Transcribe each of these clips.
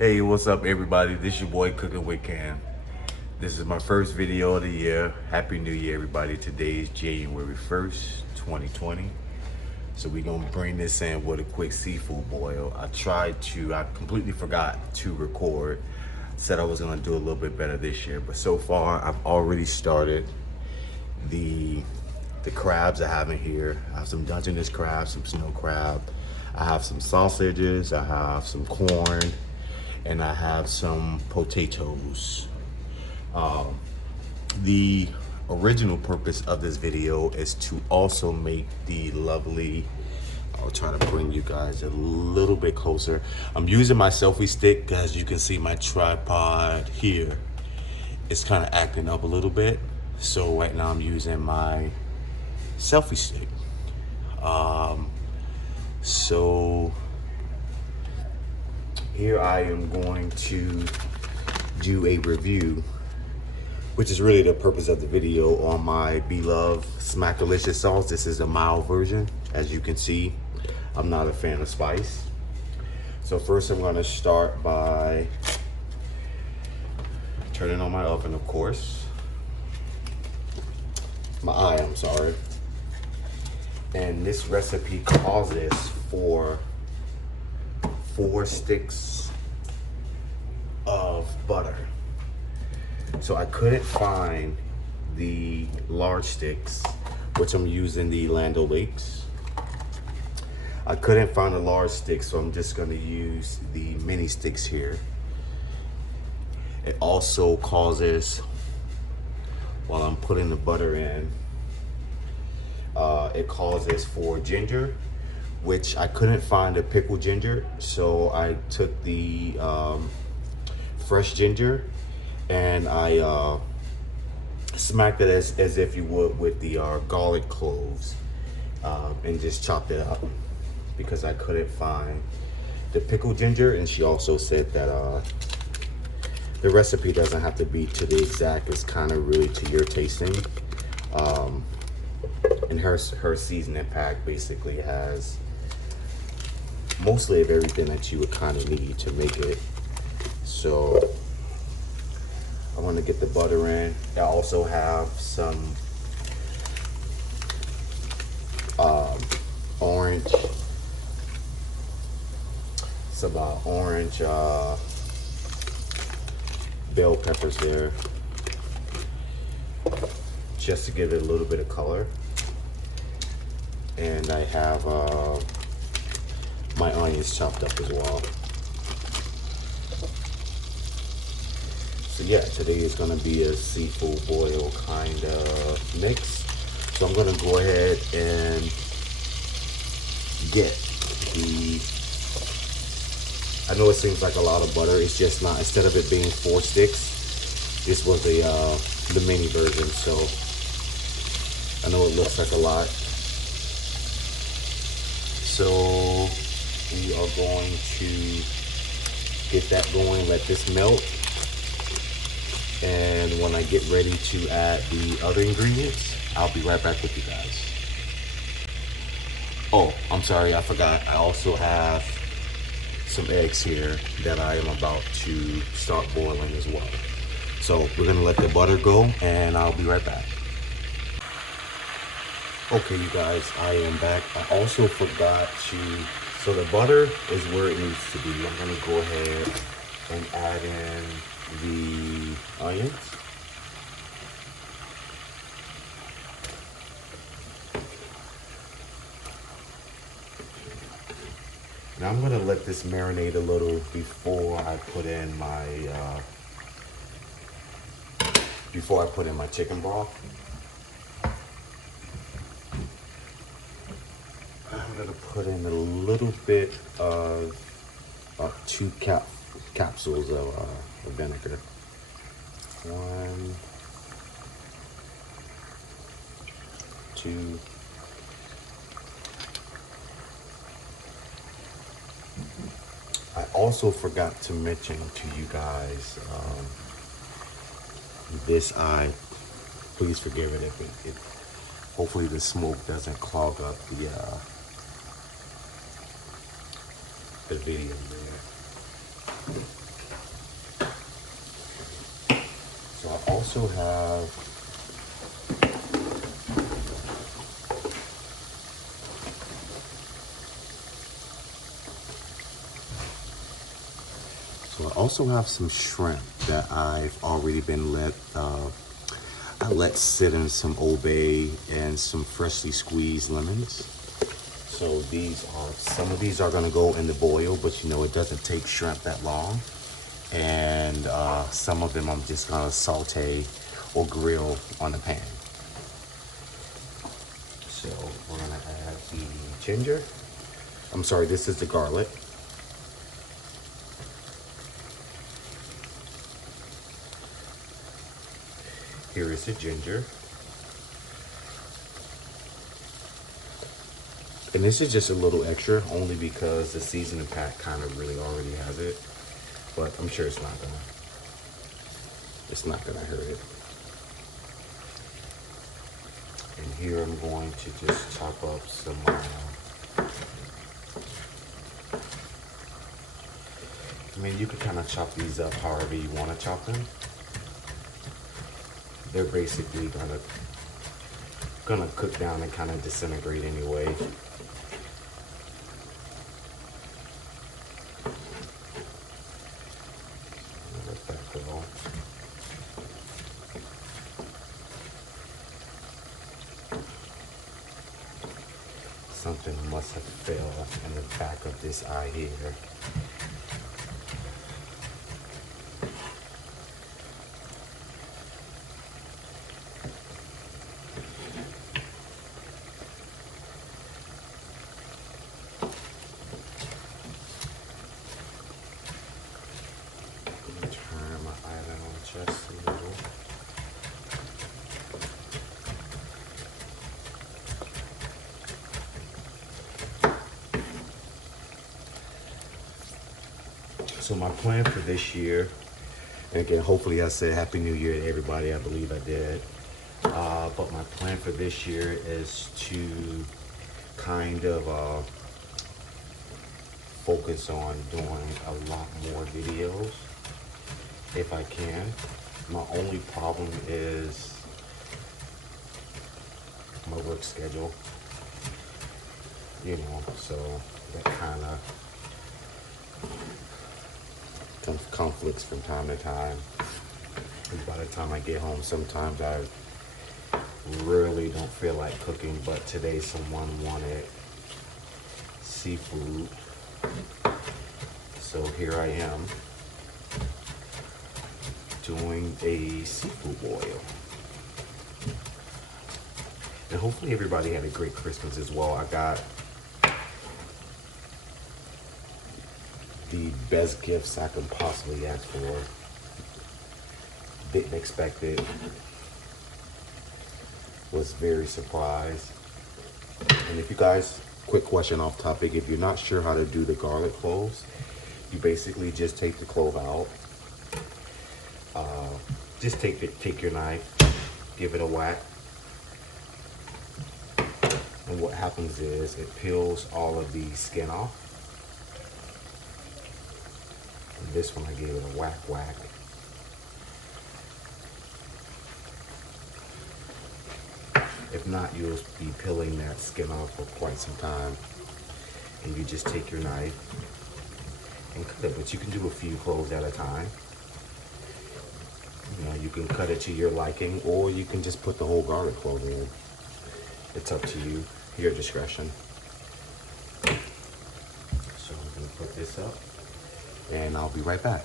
Hey, what's up everybody? This your boy Cooking with Cam. This is my first video of the year. Happy New Year everybody. Today is January 1st, 2020. So we're gonna bring this in with a quick seafood boil. I completely forgot to record. Said I was gonna do a little bit better this year, but so far I've already started the crabs I have in here. I have some Dungeness crab, some snow crab. I have some sausages, I have some corn, and I have some potatoes. The original purpose of this video is to also make the lovely, I'll try to bring you guys a little bit closer. I'm using my selfie stick. As you can see, my tripod here is kind of acting up a little bit. So right now I'm using my selfie stick. So here I am going to do a review, which is really the purpose of the video, on my Bloves Smackalicious sauce. This is a mild version. As you can see, I'm not a fan of spice. So first I'm gonna start by turning on my oven, of course. I'm sorry. And this recipe calls for 4 sticks of butter. So I couldn't find the large sticks, which I'm using the Land O'Lakes. I couldn't find the large sticks, so I'm just gonna use the mini sticks here. It also causes, while I'm putting the butter in, it causes for ginger, which I couldn't find a pickled ginger, so I took the fresh ginger and I smacked it as if you would with the garlic cloves, and just chopped it up because I couldn't find the pickled ginger. And she also said that the recipe doesn't have to be to the exact, it's kind of really to your tasting. And her seasoning pack basically has mostly of everything that you would kind of need to make it. So I want to get the butter in. I also have some orange bell peppers there, just to give it a little bit of color. And I have my onions chopped up as well. So yeah, today is gonna be a seafood boil kind of mix. So I'm gonna go ahead and get I know it seems like a lot of butter, it's just not. Instead of it being 4 sticks, this was the mini version. So I know it looks like a lot. So we are going to get that going, let this melt. And when I get ready to add the other ingredients, I'll be right back with you guys. Oh, I'm sorry, I forgot. I also have some eggs here that I am about to start boiling as well. So we're gonna let the butter go and I'll be right back. Okay, you guys, I am back. I also forgot so the butter is where it needs to be. I'm gonna go ahead and add in the onions. Now I'm gonna let this marinate a little before I put in my chicken broth. I'm gonna put in a little bit of 2 capsules of vinegar. 1, 2. I also forgot to mention to you guys, please forgive it if it hopefully the smoke doesn't clog up the video there. also have some shrimp that I've already been I let sit in some Old Bay and some freshly squeezed lemons. So some of these are gonna go in the boil, but you know, it doesn't take shrimp that long. And some of them I'm just gonna saute or grill on the pan. So we're gonna add the ginger. I'm sorry, this is the garlic. Here is the ginger. And this is just a little extra, only because the seasoning pack kind of really already has it. But I'm sure it's not gonna hurt it. And here I'm going to just chop up some I mean, you can kind of chop these up however you want to chop them. They're basically gonna cook down and kind of disintegrate anyway. Let that go. Something must have fell in the back of this eye here. Turn my island on just a little. So my plan for this year, and again, hopefully I said Happy New Year to everybody. I believe I did. But my plan for this year is to kind of focus on doing a lot more videos if I can. My only problem is my work schedule, you know, so that kind of conflicts from time to time. And by the time I get home, sometimes I really don't feel like cooking, but today someone wanted seafood, so here I am doing a seafood boil. And hopefully everybody had a great Christmas as well. I got the best gifts I could possibly ask for. Didn't expect it. Was very surprised. And if you guys, quick question off topic, if you're not sure how to do the garlic cloves, you basically just take the clove out. Just take your knife, give it a whack. And what happens is it peels all of the skin off. And this one I gave it a whack. If not, you'll be peeling that skin off for quite some time. And you just take your knife and cut it, but you can do a few cloves at a time. You know, you can cut it to your liking, or you can just put the whole garlic clove in. It's up to you, your discretion. So I'm gonna put this up, and I'll be right back.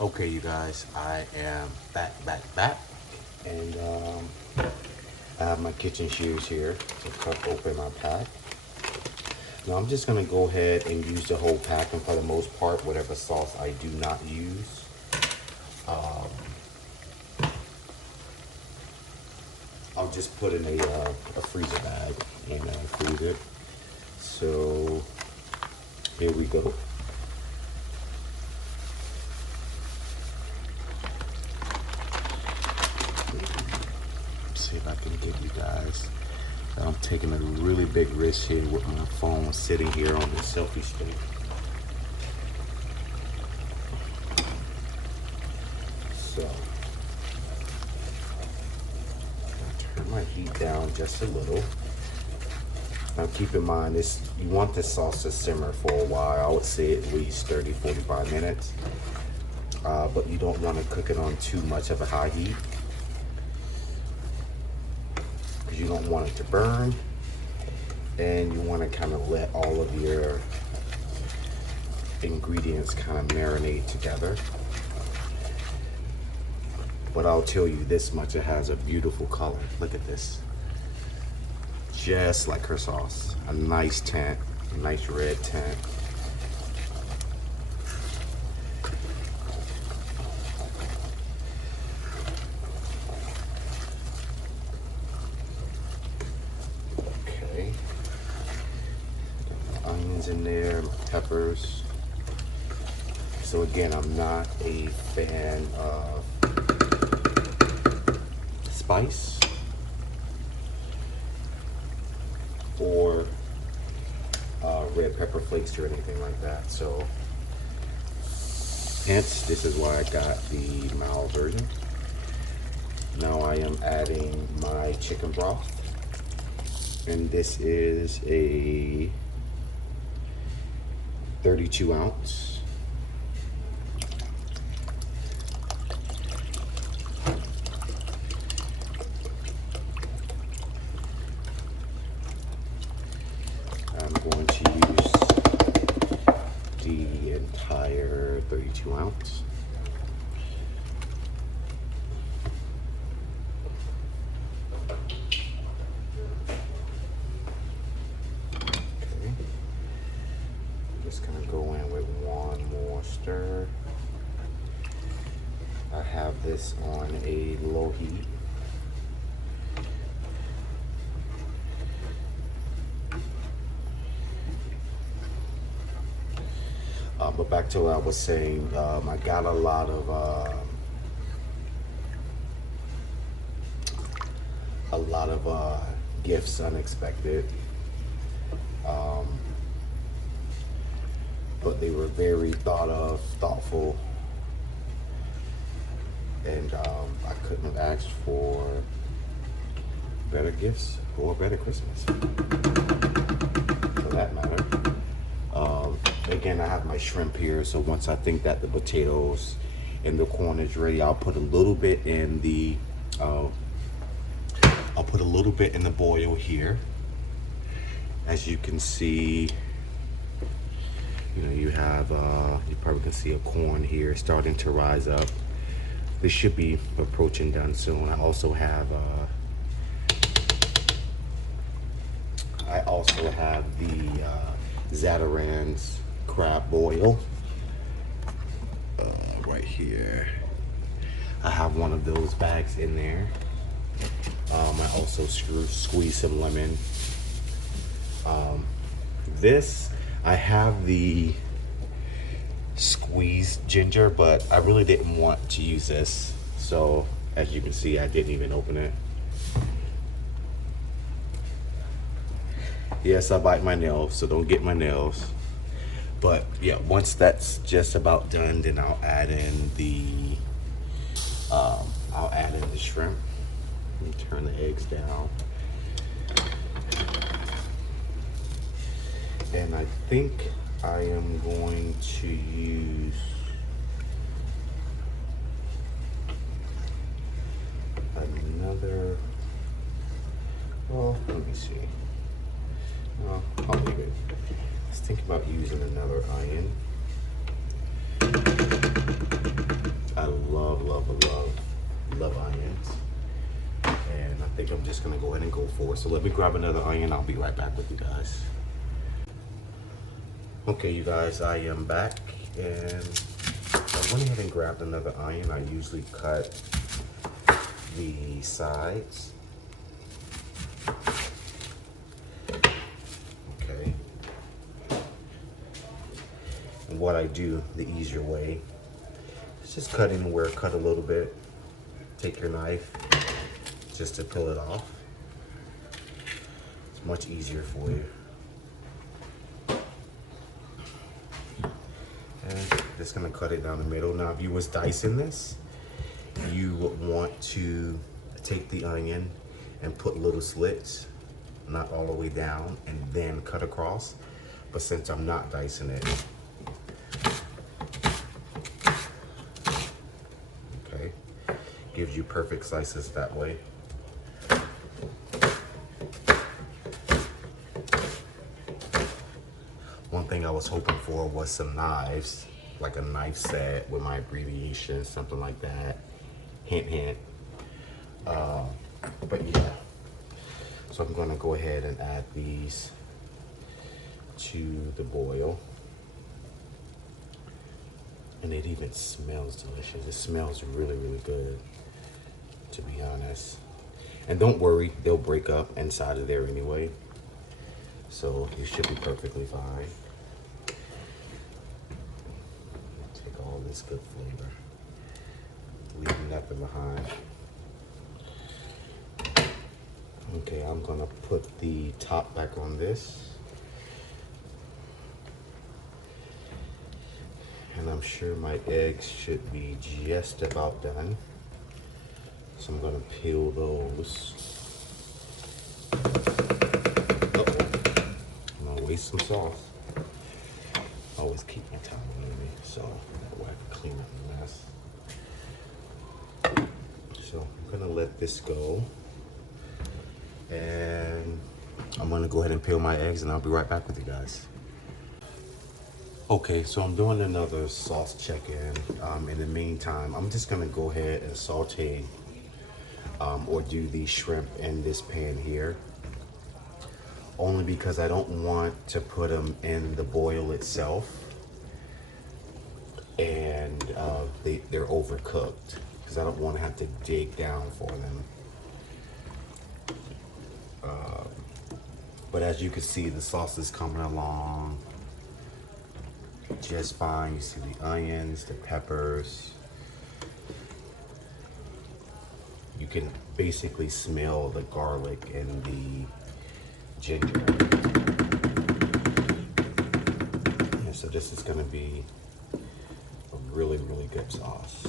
Okay, you guys, I am back. And I have my kitchen shears here to cut open my pack. Now I'm just gonna go ahead and use the whole pack, and for the most part, whatever sauce I do not use, I'll just put in a freezer bag and freeze it. So here we go. See if I can get you guys. I'm taking a really big risk here with my phone sitting here on the selfie stick. So down just a little. Now keep in mind, this, you want this sauce to simmer for a while. I would say at least 30-45 minutes. But you don't want to cook it on too much of a high heat, because you don't want it to burn, and you want to kind of let all of your ingredients kind of marinate together. But I'll tell you this much, it has a beautiful color. Look at this. Just like her sauce. A nice tint, a nice red tint. Okay. Onions in there, peppers. So again, I'm not a fan of spice or red pepper flakes or anything like that. So hence, this is why I got the mild version. Now I am adding my chicken broth, and this is a 32 ounce. I'm going to use the entire 32 ounce. Okay. Just gonna go in with one more stir. I have this on a low heat. But back to what I was saying, I got a lot of gifts unexpected, but they were very thoughtful, and I couldn't have asked for better gifts or a better Christmas, for that matter. Again, I have my shrimp here, so once I think that the potatoes and the corn is ready, I'll put a little bit in the boil here. As you can see, you know, you have you probably can see a corn here starting to rise up. This should be approaching done soon. I also have the Zatarain's crab boil right here. I have one of those bags in there. I also squeeze some lemon. This, I have the squeezed ginger, but I really didn't want to use this. So as you can see, I didn't even open it. Yes, I bite my nails, so don't get my nails. But yeah, once that's just about done, then I'll add in the shrimp. Let me turn the eggs down. And I think I am going to use another, well, let me see. No, I'll leave it. Let's think about using another onion. I love onions. And I think I'm just gonna go ahead and go for it. So let me grab another onion. I'll be right back with you guys. Okay, you guys, I am back, and I went ahead and grabbed another onion. I usually cut the sides. Okay. And what I do the easier way is just cut anywhere, cut a little bit. Take your knife just to peel it off. It's much easier for you. And just gonna cut it down the middle. Now, if you was dicing this, you would want to take the onion and put little slits, not all the way down, and then cut across. But since I'm not dicing it, okay, gives you perfect slices that way. One thing I was hoping for was some knives, like a knife set with my abbreviation, something like that. Hint, hint. But yeah, so I'm gonna go ahead and add these to the boil. And it even smells delicious. It smells really, really good, to be honest. And don't worry, they'll break up inside of there anyway. So you should be perfectly fine. Take all this good flavor, leave nothing behind. Okay, I'm gonna put the top back on this. And I'm sure my eggs should be just about done. So I'm gonna peel those. I'm gonna waste some sauce. I always keep my towel with me so that way I can clean up the mess. So I'm gonna let this go. And I'm gonna go ahead and peel my eggs and I'll be right back with you guys. Okay, so I'm doing another sauce check-in. In the meantime, I'm just gonna go ahead and saute or do the shrimp in this pan here. Only because I don't want to put them in the boil itself and they're overcooked, because I don't want to have to dig down for them. But as you can see, the sauce is coming along just fine. You see the onions, the peppers. You can basically smell the garlic and the ginger. And so this is gonna be a really, really good sauce.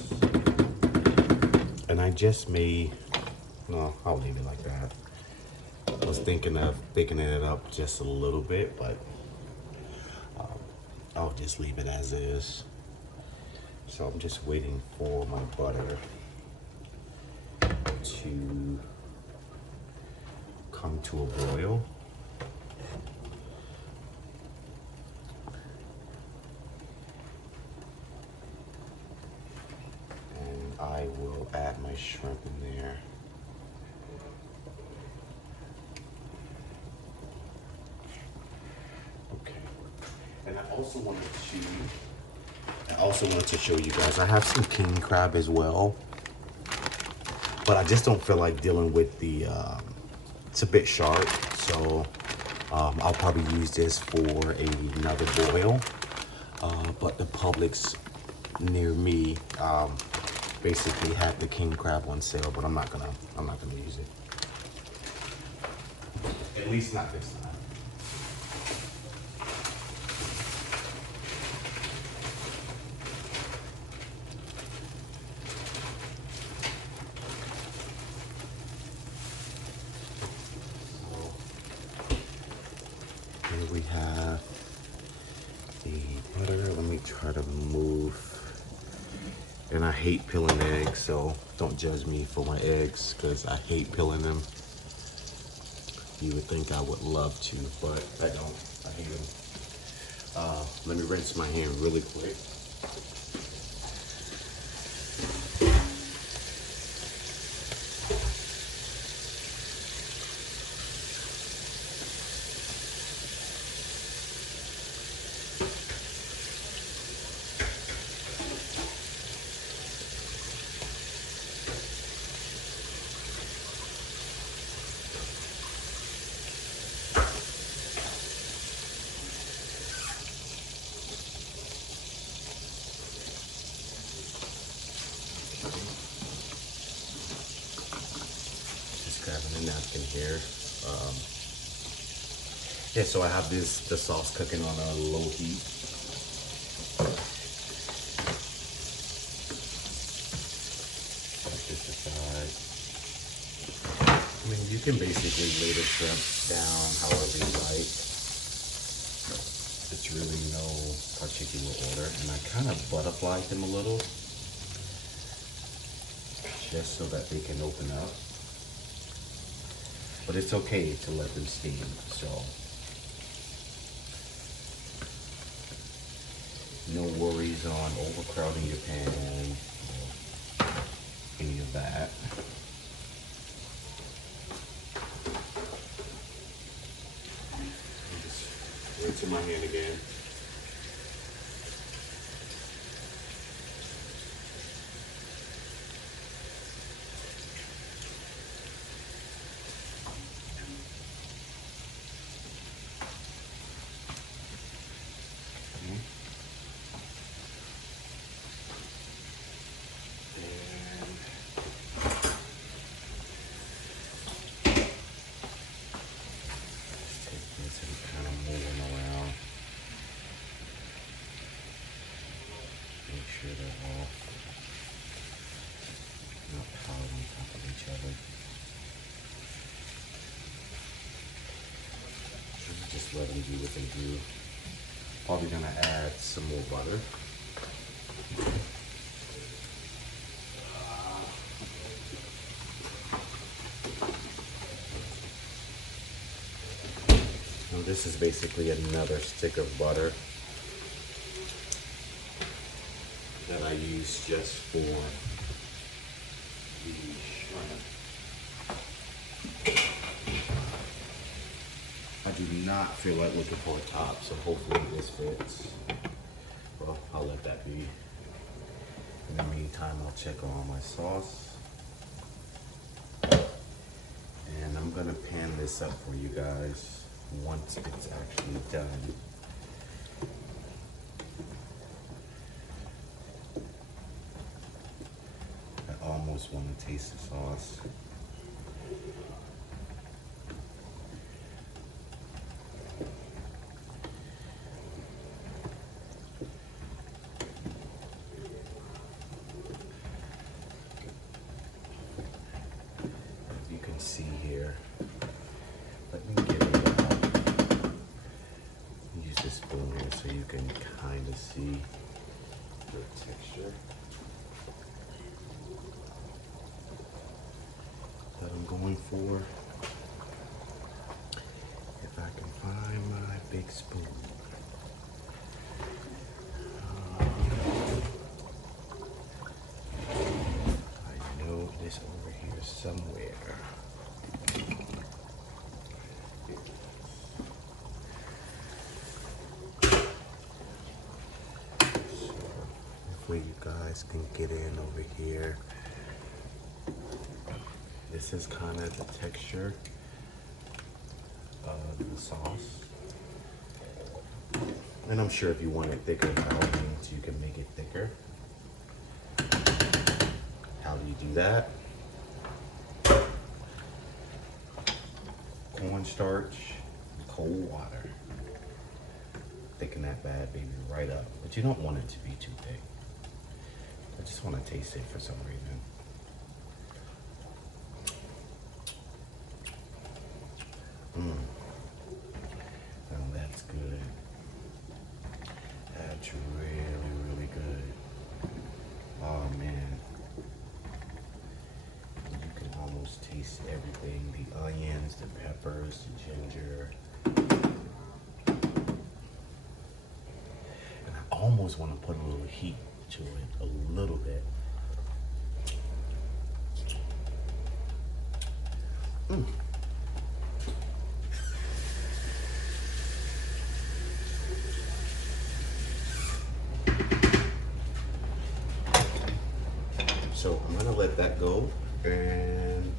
And I just made, no, I'll leave it like that. I was thinking of thickening it up just a little bit, but I'll just leave it as is. So I'm just waiting for my butter to come to a boil. And I will add my shrimp in there. Okay. And I also wanted to show you guys, I have some king crab as well. But I just don't feel like dealing with the, it's a bit sharp. So I'll probably use this for another boil. But the Publix near me basically had the king crab on sale, but I'm not gonna use it. At least not this time. Here we have the butter. Let me try to move. And I hate peeling eggs, so don't judge me for my eggs, because I hate peeling them. You would think I would love to, but I don't. I hate them. Let me rinse my hand really quick. Grabbing a napkin here. Yeah, so I have the sauce cooking on a low heat. Set this aside. I mean, you can basically lay the shrimp down however you like. It's really no particular order. And I kind of butterfly them a little, just so that they can open up. But it's okay to let them steam, so no worries on overcrowding your pan or any of that. Just rinse in my hand again. Sure they're all not piled on top of each other. Just let them do what they do. Probably gonna add some more butter. Now this is basically another stick of butter that I use just for the shrimp. I do not feel like looking for a top, so hopefully this fits. Well, I'll let that be. In the meantime, I'll check on my sauce. And I'm gonna pan this up for you guys once it's actually done. Almost want to taste the sauce. As you can see here, let me get it out. Use this spoon here so you can kind of see the texture that I'm going for. If I can find my big spoon. I know it's over here somewhere. So, hopefully you guys can get in over here. This is kind of the texture of the sauce. And I'm sure if you want it thicker, by all means, you can make it thicker. How do you do that? Cornstarch, cold water. Thicken that bad baby right up. But you don't want it to be too thick. I just want to taste it for some reason. Now that's good. That's really, really good. Oh man. You can almost taste everything. The onions, the peppers, the ginger. And I almost want to put a little heat to it, a little bit. So I'm gonna let that go, and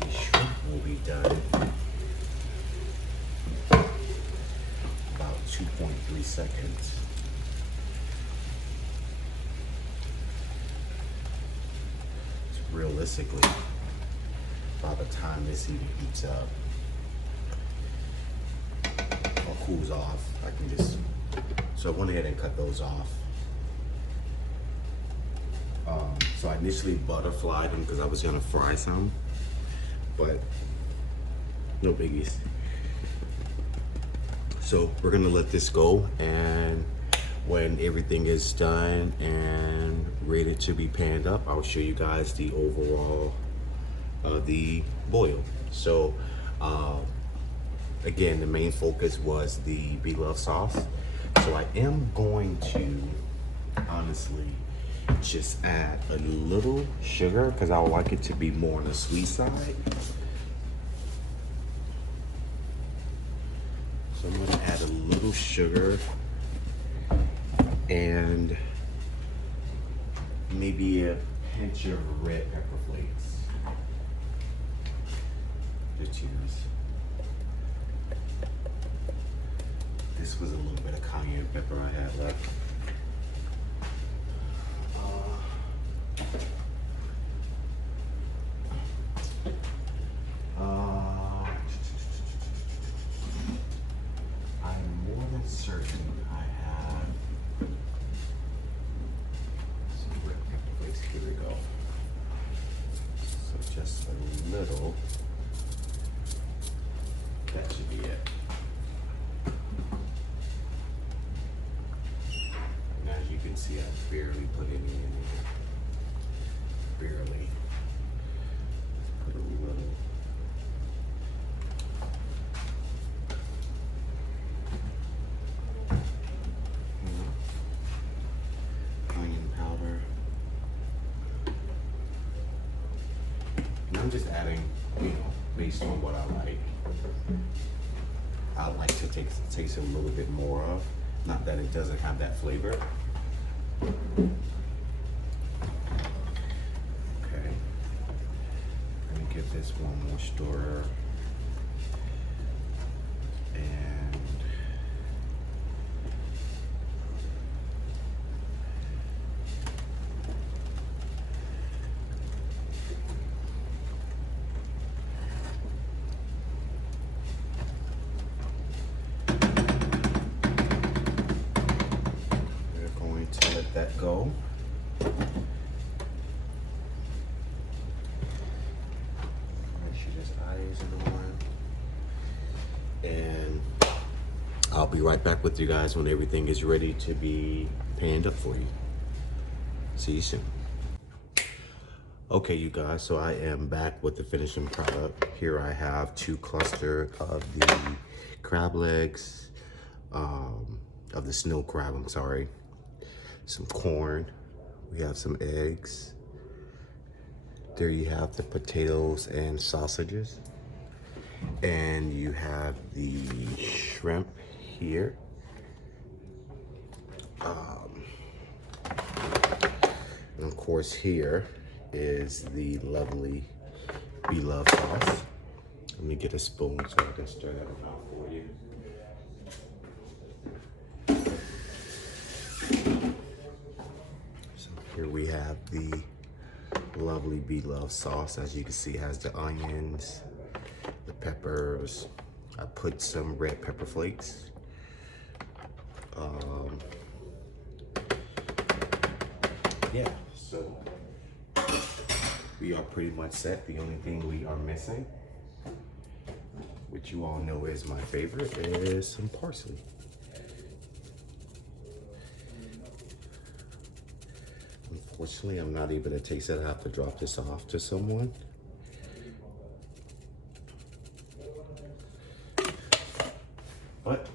the shrimp will be done about 2.3 seconds. So realistically, by the time this even heats up or cools off, I can just. So I went ahead and cut those off. So I initially butterflied them because I was gonna fry some, but no biggies. So we're gonna let this go, and when everything is done and ready to be panned up, I'll show you guys the overall the boil. So again, the main focus was the Bloves sauce. So I am going to honestly just add a little sugar because I would like it to be more on the sweet side. So I'm gonna add a little sugar and maybe a pinch of red pepper flakes. Just cheers. This was a little bit of cayenne pepper I had left. I'm more than certain I have some red pepper flakes. Here we go. So just a little. That should be it. And as you can see, I barely put any in there. Barely. Put a little. Onion powder. And I'm just adding, based on what I like. I like to taste a little bit more of. Not that it doesn't have that flavor. Okay. Let me give this one more stir. And that go. Make sure this eye is on. And I'll be right back with you guys when everything is ready to be panned up for you. See you soon. Okay, you guys, so I am back with the finishing product. Here I have 2 clusters of the crab legs, of the snow crab, I'm sorry. Some corn, we have some eggs. There you have the potatoes and sausages. And you have the shrimp here. And of course here is the lovely Bloves sauce. Let me get a spoon so I can stir that out for you. Here we have the lovely Bloves sauce. As you can see, it has the onions, the peppers. I put some red pepper flakes. Yeah, so we are pretty much set. The only thing we are missing, which you all know is my favorite, is some parsley. Unfortunately, I'm not able to taste it. I have to drop this off to someone. But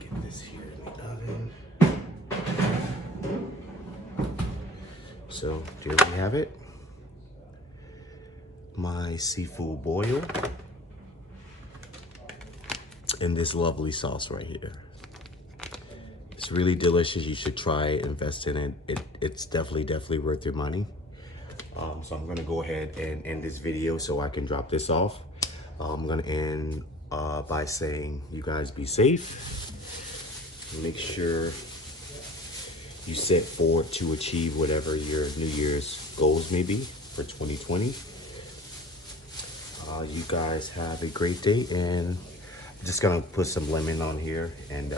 get this here in the oven. So there we have it. My seafood boil and this lovely sauce right here. It's really delicious. You should try it, invest in it. It's definitely worth your money. So I'm gonna go ahead and end this video so I can drop this off. I'm gonna end by saying you guys be safe. Make sure you set forward to achieve whatever your New Year's goals may be for 2020. You guys have a great day, and I'm just gonna put some lemon on here and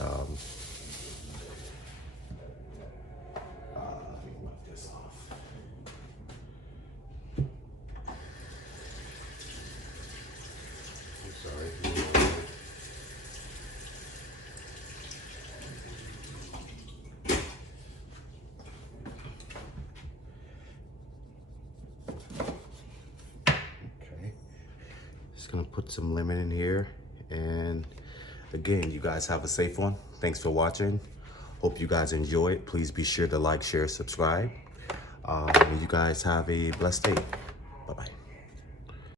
gonna put some lemon in here. And again, you guys have a safe one. Thanks for watching. Hope you guys enjoy it. Please be sure to like, share, subscribe. You guys have a blessed day.